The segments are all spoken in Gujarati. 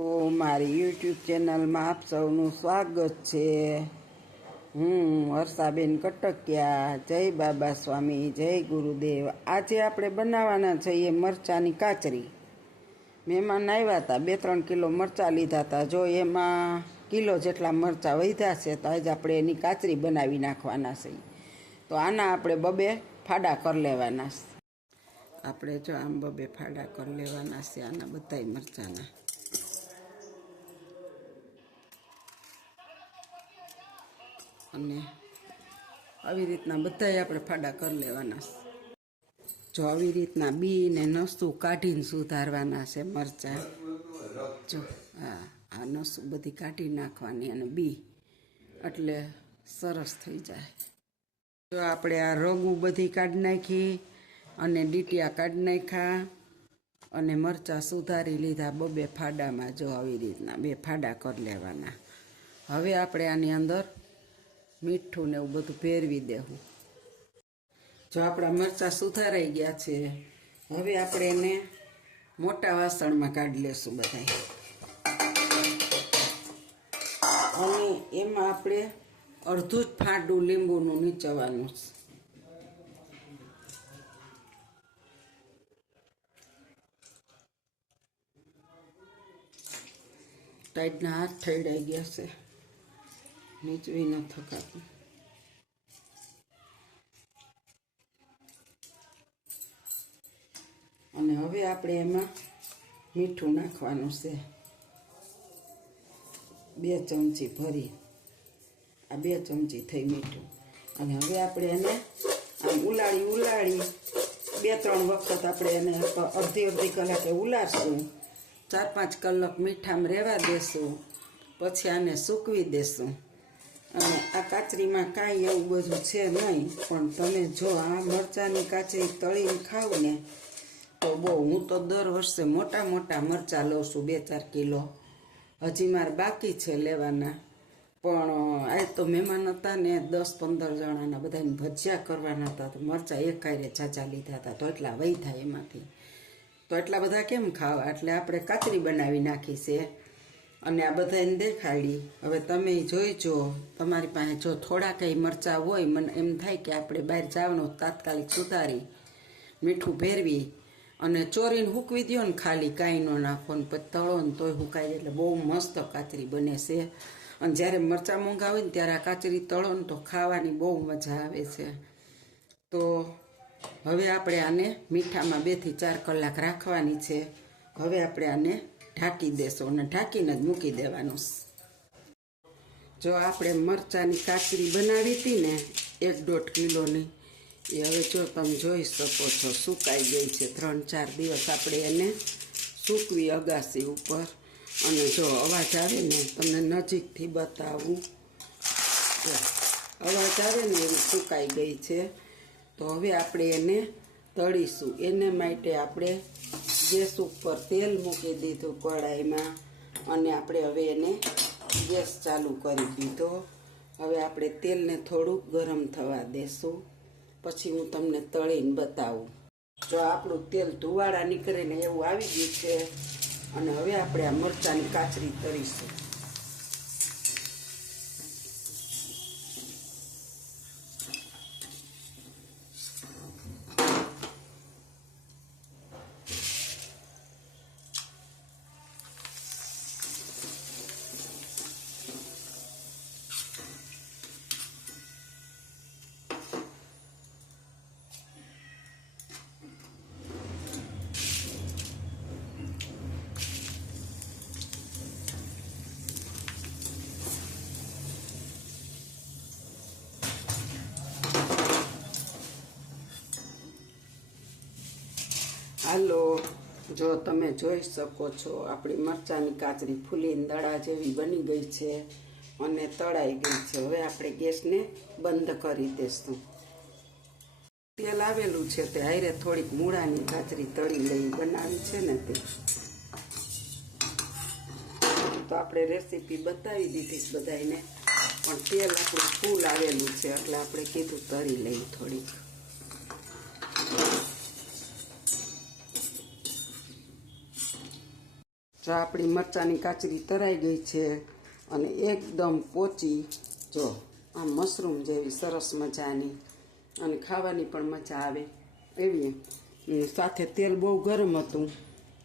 તો મારી યુટ્યુબ ચેનલમાં આપ સૌનું સ્વાગત છે। હું હર્ષાબેન કટકિયા। જય બાબા સ્વામી, જય ગુરુદેવ। આજે આપણે બનાવવાના છીએ મરચાંની કાચરી। મહેમાન આવ્યા હતા, 2-3 કિલો મરચાં લીધા હતા। જો એમાં કિલો જેટલા મરચાં વધ્યા છે તો આજે આપણે એની કાચરી બનાવી નાખવાના છે। તો આના આપણે 2 ફાડા કરી લેવાના છે। આપણે જો આમ 2 ફાડા કરી લેવાના છે આના બધાય મરચાંના। અને આવી રીતના બધાય આપણે ફાડા કરી લેવાના છે। જો આવી રીતના બી ને નસું કાઢીને સુધારવાના છે મરચાં। જો આ નસું બધી કાઢી નાખવાની અને બી એટલે સરસ થઈ જાય। જો આપણે આ રગું બધી કાઢી નાખી અને ડીટિયા કાઢી નાખ્યા અને મરચાં સુધારી લીધા 2 ફાડામાં। જો આવી રીતના 2 ફાડા કરી લેવાના। હવે આપણે આની અંદર મીઠું ને એવું બધું ભેરવી દેવું। જો આપણા મરચાં સુધારાઈ ગયા છે, હવે આપણે એને મોટા વાસણમાં કાઢી લેશું બધાય। અને એમાં આપણે અડધું જ ફાડું લીંબુનું નીચવાનું છે। ટાઈટના હાથ ઠેડાઈ ગયા છે, નીચવી ન થકાતું। અને હવે આપણે એમાં મીઠું નાખવાનું છે 2 ચમચી ભરી। આ 2 ચમચી થઈ મીઠું। અને હવે આપણે એને આમ ઉલાળી 2-3 વખત આપણે એને અડધી કલાકે ઉલાળશું। 4-5 કલાક મીઠામાં રહેવા દેશું, પછી આને સૂકવી દેશું। અને આ કાચરીમાં કાંઈ એવું બધું છે નહીં, પણ તમે જો આ મરચાંની કાચરી તળીને ખાવ ને તો બહુ। હું તો દર વર્ષે મોટા મરચાં લઉં છું 2-4 કિલો। હજી મારે બાકી છે લેવાના, પણ આ તો મહેમાન હતા ને 10-15 જણાના, બધાને ભજીયા કરવાના હતા, તો મરચાં એકાયરે ઝાઝા લીધા હતા, તો એટલા વૈધા એમાંથી। તો એટલા બધા કેમ ખાવા, એટલે આપણે કાચરી બનાવી નાખી છે અને આ બધાને દેખાડી। હવે તમે જોઈજો, તમારી પાસે જો થોડા કંઈ મરચાં હોય, મને એમ થાય કે આપણે બહાર જવાનું તાત્કાલિક સુધારી મીઠું ભેરવી અને ચોરીને હૂકવી દો ને, ખાલી કાંઈ ન નાખો ને પછી તળો ને તોય હુકાય, એટલે બહુ મસ્ત કાચરી બને છે। અને જ્યારે મરચાં મોંઘા હોય ને ત્યારે આ કાચરી તળો ને તો ખાવાની બહુ મજા આવે છે। તો હવે આપણે આને મીઠામાં 2-4 કલાક રાખવાની છે। હવે આપણે આને ઢાંકી દેશું અને ઢાંકીને જ મૂકી દેવાનું છે। જો આપણે મરચાંની કાચરી બનાવી હતી ને 1-1.5 કિલોની, એ હવે જો તમે જોઈ શકો છો સુકાઈ ગઈ છે। 3-4 દિવસ આપણે એને સૂકવી અગાસી ઉપર। અને જો અવાજ આવે ને, તમને નજીકથી બતાવું, અવાજ આવે ને એવી સુકાઈ ગઈ છે। તો હવે આપણે એને તળીશું। એને માટે આપણે ગેસ ઉપર તેલ મૂકી દીધું કઢાઈમાં, અને આપણે હવે એને ગેસ ચાલુ કરી દીધો। હવે આપણે તેલને થોડુંક ગરમ થવા દેશું, પછી હું તમને તળીને બતાવું। જો આપણું તેલ ધુવાળા નીકળે ને એવું આવી ગયું છે, અને હવે આપણે આ મરચાંની કાચરી તળીશું। હાલો, જો તમે જોઈ શકો છો આપણી મરચાંની કાચરી ફૂલીને દડા જેવી બની ગઈ છે અને તળાઈ ગઈ છે। હવે આપણે ગેસને બંધ કરી દઈશું। તેલ આવેલું છે તે હારે થોડીક મૂળાની કાચરી તળી લઈ બનાવી છે ને તે, તો આપણે રેસીપી બતાવી દીધી બધાને, પણ તેલ આપણું ફૂલ આવેલું છે એટલે આપણે કીધું તળી લઈ થોડીક। જો જો આપણી મરચાંની કાચરી તરાઈ ગઈ છે અને એકદમ પોચી, જો આમ મશરૂમ જેવી સરસ મજાની, અને ખાવાની પણ મજા આવે એવી. સાથે તેલ બહુ ગરમ હતું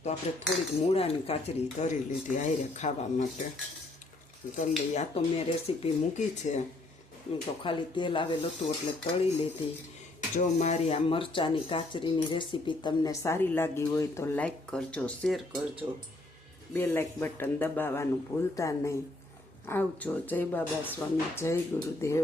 તો આપણે થોડીક મૂળાની કાચરી તરી લીધી હારે ખાવા માટે. કરી લઈએ. આ તો મેં રેસીપી મૂકી છે તો ખાલી તેલ આવેલું હતું એટલે તળી લીધી. જો મારી આ મરચાંની કાચરીની રેસીપી તમને સારી લાગી હોય તો લાઈક કરજો, શેર કરજો, બે લાઈક બટન દબાવવાનું ભૂલતા નહીં. આવજો. જય બાબા સ્વામી, જય ગુરુદેવ.